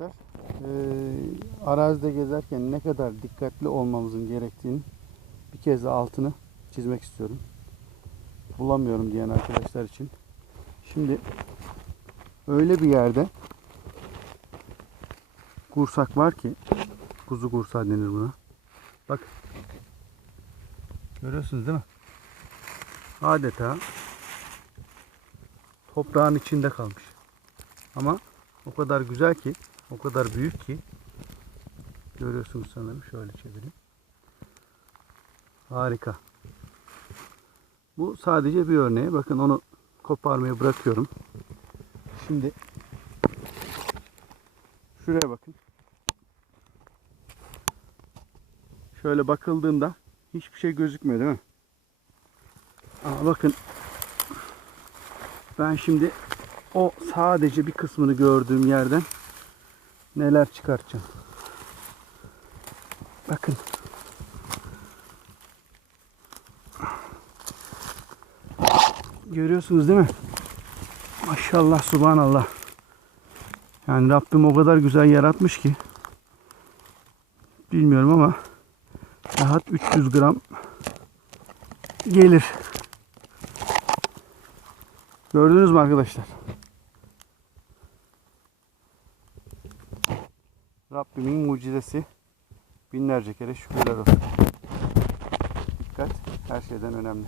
arkadaşlar. Ee, arazide gezerken ne kadar dikkatli olmamızın gerektiğini bir kez de altını çizmek istiyorum. Bulamıyorum diyen arkadaşlar için. Şimdi öyle bir yerde kursak var ki kuzu kursağı denir buna. Bak. Görüyorsunuz değil mi? Adeta toprağın içinde kalmış. Ama o kadar güzel ki, o kadar büyük ki görüyorsunuz sanırım. Şöyle çevireyim. Harika. Bu sadece bir örneği. Bakın onu koparmaya bırakıyorum. Şimdi şuraya bakın. Şöyle bakıldığında hiçbir şey gözükmüyor değil mi? Ama bakın ben şimdi o sadece bir kısmını gördüğüm yerden neler çıkartacağım. Bakın. Görüyorsunuz değil mi? Maşallah subhanallah. Yani Rabbim o kadar güzel yaratmış ki. Bilmiyorum ama rahat 300 gram gelir. Gördünüz mü arkadaşlar? Rabbimin mucizesi binlerce kere şükürler olsun. Dikkat her şeyden önemli.